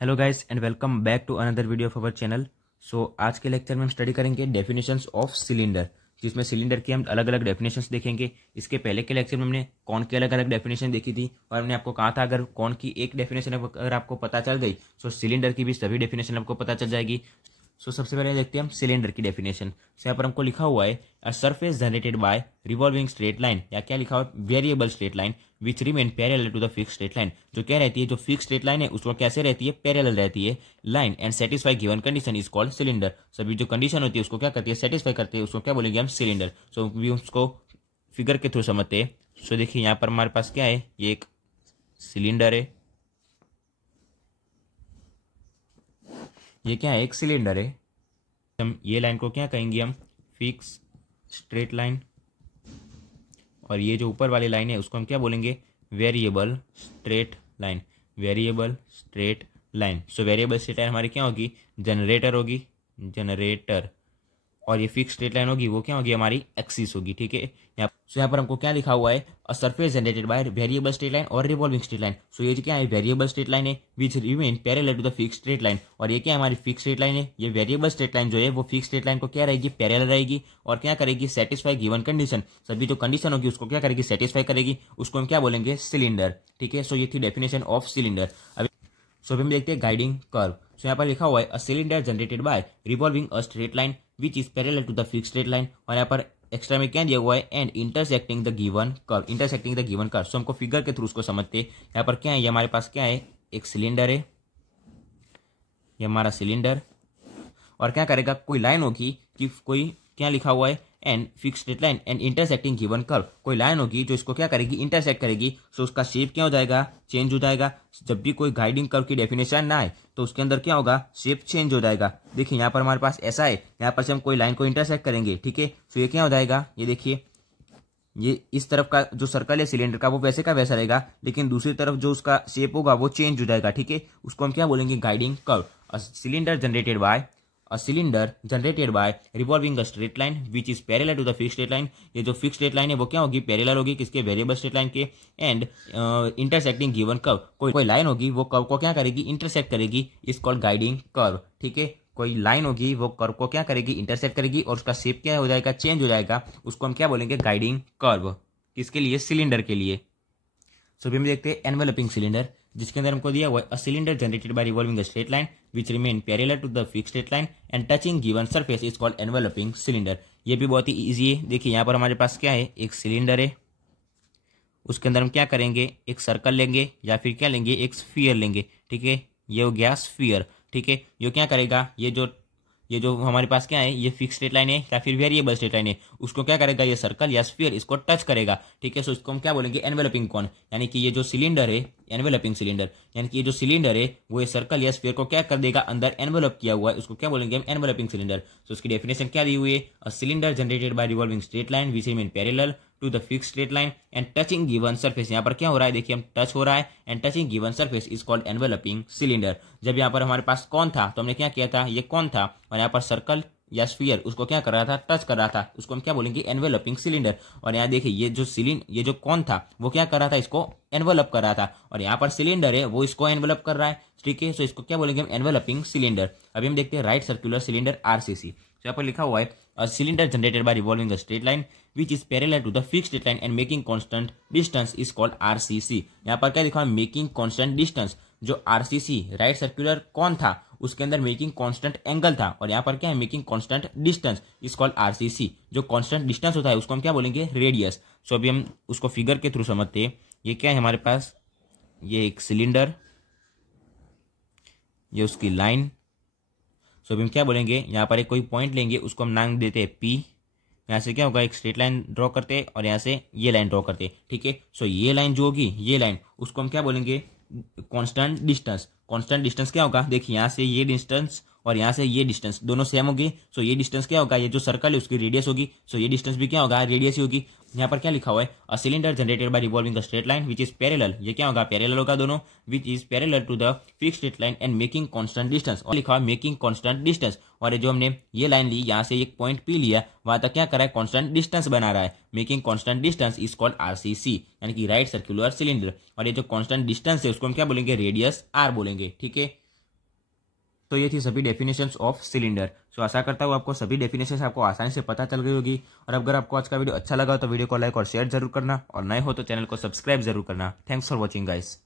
Hello guys and welcome back to another video of our channel. आज के lecture में हम स्टडी करेंगे डेफिनेशंस ऑफ सिलेंडर, जिसमें सिलेंडर की हम अलग अलग डेफिनेशंस देखेंगे। इसके पहले के लेक्चर में हमने कौन की अलग अलग डेफिनेशन देखी थी और हमने आपको कहा था अगर कौन की एक डेफिनेशन अगर आपको पता चल गई तो सिलेंडर की भी सभी डेफिनेशन आपको पता चल जाएगी। सबसे पहले देखते हैं हम सिलेंडर की डेफिनेशन। यहाँ पर हमको लिखा हुआ है a surface generated by revolving straight line, या क्या लिखा हुआ है variable straight line which remain parallel to the fix straight line. जो क्या रहती है, जो फिक्स स्ट्रेट लाइन है उसको कैसे रहती है, पैरेलल रहती है line and satisfy given condition is called cylinder. सभी जो कंडीशन होती है उसको क्या करती है, सेटिस्फाई करती है, उसको क्या बोलेंगे हम, सिलेंडर। भी उसको फिगर के थ्रू समझते हैं। देखिए यहाँ पर हमारे पास क्या है, ये एक सिलेंडर है, ये क्या है, एक सिलेंडर है। हम ये लाइन को क्या कहेंगे, हम फिक्स स्ट्रेट लाइन, और ये जो ऊपर वाली लाइन है उसको हम क्या बोलेंगे, variable straight line, variable straight line. Variable straight line हमारी क्या होगी, जनरेटर होगी, जनरेटर, और ये फिक्स स्ट्रेट लाइन होगी वो क्या होगी, हमारी एक्सिस होगी। ठीक है, यहाँ पर हमको क्या लिखा हुआ है, a surface generated by variable straight line और रिवॉल्विंग स्ट्रेट लाइन। ये क्या है, वेरिएबल स्ट्रेट लाइन है which remain parallel to the fix straight line, और ये क्या है, हमारी फिक्स स्ट्रेट लाइन है। ये वेरिएबल स्ट्रेट लाइन जो है वो फिक्स स्ट्रेट लाइन को क्या रहेगी, पैरेलल रहेगी, और क्या करेगी, सेटिस्फाई गिवन कंडीशन, सभी जो कंडीशन होगी उसको क्या करेगी, सेटिस्फाई करेगी, उसको हम क्या बोलेंगे, सिलेंडर। ठीक है, ये थी डेफिनेशन ऑफ सिलेंडर। अभी हम देखते हैं गाइडिंग कर्व। यहाँ पर लिखा हुआ है a cylinder generated by revolving a straight line which is parallel to the fix straight line, और यहाँ पर एक्स्ट्रा में क्या दिया हुआ है, and intersecting the given curve, intersecting the given curve. हमको फिगर के थ्रू उसको समझते हैं। यहाँ पर क्या है, ये हमारे पास क्या है, एक सिलेंडर है, ये हमारा सिलेंडर, और क्या करेगा, कोई लाइन होगी कि कोई क्या लिखा हुआ है, and fix straight line and intersecting given curve, कोई लाइन होगी जो इसको क्या करेगी, इंटरसेक्ट करेगी। उसका शेप क्या हो जाएगा, चेंज हो जाएगा। जब भी कोई गाइडिंग कर्व की डेफिनेशन ना आए तो उसके अंदर क्या होगा, शेप चेंज हो जाएगा। देखिए यहाँ पर हमारे पास ऐसा है, यहाँ पर से हम कोई लाइन को इंटरसेक्ट करेंगे। ठीक है, ये क्या हो जाएगा, ये देखिए, ये इस तरफ का जो सर्कल है सिलेंडर का वो वैसे का वैसा रहेगा, लेकिन दूसरी तरफ जो उसका शेप होगा वो चेंज हो जाएगा। ठीक है, उसको हम क्या बोलेंगे, guiding curve. Cylinder generated by revolving a straight line which is parallel to the fix straight line. ये जो फिक्स स्ट्रेट लाइन है वो क्या होगी, पैरेलल होगी किसके, वेरिएबल स्ट्रेट लाइन के, एंड इंटरसेक्टिंग गिवन कर्व, कोई लाइन होगी वो कर्व को क्या करेगी, इंटरसेक्ट करेगी, इज कॉल्ड गाइडिंग कर्व। ठीक है, कोई लाइन होगी वो कर्व को क्या करेगी, इंटरसेक्ट करेगी, और उसका शेप क्या हो जाएगा, चेंज हो जाएगा, उसको हम क्या बोलेंगे, गाइडिंग कर्व। किसके लिए, सिलेंडर के लिए। अभी हम देखते हैं एनवेलपिंग सिलेंडर, जिसके अंदर हमको दिया हुआ है a cylinder generated by revolving a straight line which remain parallel to the fix straight line and touching given surface is called enveloping cylinder. ये भी बहुत ही इजी है। देखिए यहाँ पर हमारे पास क्या है, एक सिलेंडर है, उसके अंदर हम क्या करेंगे, एक सर्कल लेंगे या फिर क्या लेंगे, एक स्फीयर लेंगे। ठीक है, ये हो गया स्फीयर। ठीक है, ये क्या करेगा, ये जो हमारे पास क्या है, ये फिक्स स्ट्रेट लाइन है या फिर वेरिएबल स्ट्रेट लाइन है, उसको क्या करेगा, ये सर्कल या स्फीयर इसको टच करेगा। ठीक है, इसको हम क्या बोलेंगे, एनवेलपिंग कौन, यानी कि ये जो सिलेंडर है, एनवेलपिंग सिलेंडर, यानी कि ये जो सिलेंडर है वो ये सर्कल या स्फीयर को क्या कर देगा, अंदर एनवेलप किया हुआ है, उसको क्या बोलेंगे हम, एनवेलपिंग सिलेंडर। उसकी डेफिनेशन क्या दी हुई है, a cylinder generated by revolving straight line which remain parallel to the fix straight line and touching given surface. यहाँ पर क्या हो रहा है, देखिए हम टच हो रहा है, and touching given surface is called enveloping cylinder. जब यहाँ पर हमारे पास कौन था तो हमने क्या किया था, ये कौन था, और यहाँ पर सर्कल या स्फीयर उसको क्या कर रहा था, टच कर रहा था, उसको हम क्या बोलेंगे, एनवेलपिंग सिलेंडर। और यहाँ देखिए ये जो कौन था वो क्या कर रहा था, इसको एनवेलप कर रहा था, और यहाँ पर सिलेंडर है वो इसको एनवेलप कर रहा है। ठीक है, इसको क्या बोलेंगे हम, एनवेलपिंग सिलेंडर। अभी हम देखते हैं राइट सर्कुलर सिलेंडर आरसीसी। यहाँ पर लिखा हुआ है a cylinder generated by revolving a straight line which is parallel to the fixed straight line and making constant distance is called RCC. यहाँ पर क्या लिखा है, मेकिंग कांस्टेंट डिस्टेंस। जो आरसीसी राइट सर्कुलर कौन था उसके अंदर मेकिंग कांस्टेंट एंगल था, और यहाँ पर क्या है, making constant distance is called RCC. जो कांस्टेंट डिस्टेंस होता है उसको हम क्या बोलेंगे, रेडियस। अभी हम उसको फिगर के थ्रू समझते हैं। ये क्या है हमारे पास, ये एक सिलेंडर, ये उसकी लाइन। अभी हम क्या बोलेंगे, यहाँ पर एक कोई पॉइंट लेंगे, उसको हम नाम देते हैं पी। यहाँ से क्या होगा, एक स्ट्रेट लाइन ड्रॉ करते हैं और यहाँ से ये लाइन ड्रॉ करते हैं। ठीक है, ये लाइन जो होगी, ये लाइन, उसको हम क्या बोलेंगे, कांस्टेंट डिस्टेंस। कांस्टेंट डिस्टेंस क्या होगा, देखिए यहाँ से ये डिस्टेंस और यहाँ से ये डिस्टेंस दोनों सेम होगी। ये डिस्टेंस क्या होगा, ये जो सर्कल है उसकी रेडियस होगी। ये डिस्टेंस भी क्या होगा, रेडियस ही होगी। यहाँ पर क्या लिखा हुआ है, a cylinder generated by revolving the straight line which is parallel, ये क्या होगा, पैरेलल होगा दोनों, which is parallel to the fixed straight line and making constant distance. और लिखा हुआ मेकिंग कांस्टेंट डिस्टेंस, और जो हमने ये लाइन ली, यहाँ से एक पॉइंट पी लिया, वहां तक क्या कर रहा है, कांस्टेंट डिस्टेंस बना रहा है। Making constant distance is called RCC, यानी कि राइट सर्कुलर सिलेंडर। और ये जो कांस्टेंट डिस्टेंस है उसको हम क्या बोलेंगे, रेडियस आर बोलेंगे। ठीक है, तो ये थी सभी डेफिनेशंस ऑफ सिलेंडर। सो आशा करता हूँ आपको सभी डेफिनेशंस आपको आसानी से पता चल गई होगी। और अगर आपको आज का वीडियो अच्छा लगा तो वीडियो को लाइक और शेयर जरूर करना, और नए हो तो चैनल को सब्सक्राइब जरूर करना। Thanks for watching guys.